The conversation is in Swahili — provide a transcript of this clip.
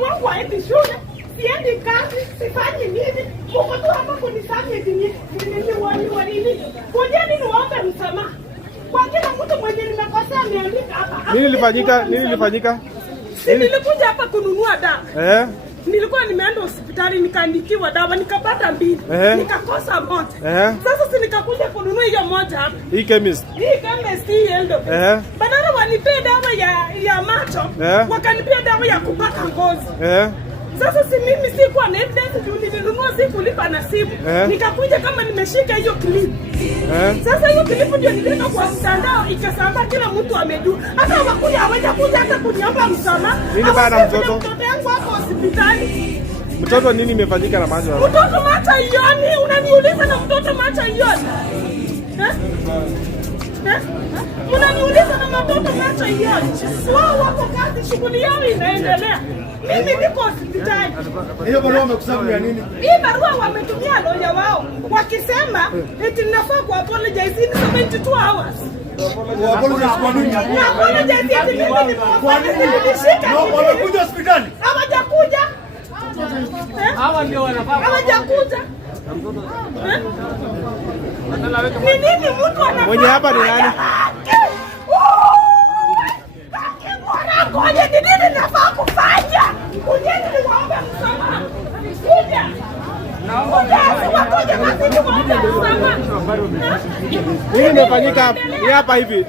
watoto wangu waende shule, siendi kazi, sifanyi nini, uko tu hapa kunisanya nini, nini, kujeni niwaombe msamaha. Kwa kila mtu mwenye nimekosea niandika hapa. Nini ilifanyika? Si nilikuja hapa kununua dawa. Nilikuwa nimeenda hospitali nikaandikiwa dawa nikapata 2. Nikakosa moja. Sasa si nikakuja kununua hiyo moja hapa. Hii chemist hii endo. Badala wanipee dawa ya macho, wakanipea dawa ya kupaka ngozi. Sasa si mimi sikuwa na evidence juu nilinunua sikulipa na simu. Nikakuja kama nimeshika hiyo clip. Sasa hiyo clip ndio niliweka kwa mtandao ikasambaa kila mtu amejua. Hata wakuja hawajakuja hata kuniomba msamaha. Nini bana mtoto? Mtoto yangu hapo hospitali. Mtoto nini imefanyika na macho? Mtoto macho ioni, unaniuliza na mtoto macho ioni. Unaniuliza na mtoto macho ioni. Wao wako kazi, shughuli yao inaendelea. Mimi niko hospitali. Hiyo barua wamekusanya nini? Hii barua wametumia lawyer wao wakisema eti ninafaa ku apologize in 72 hours. Apologize kwa nini? Apologize eti mimi nilishika. Wamekuja hospitali? Hawajakuja. Hawa ndio wanafaa. Hawajakuja. Ni nini mtu anafanya? Mwenye hapa ni nani? Ngoja ni nini nafaa kufanya? Kujeni niwaombe msamaha. Kuja. Wakuja basi niwaombe msamaha. Nini imefanyika hapa hivi?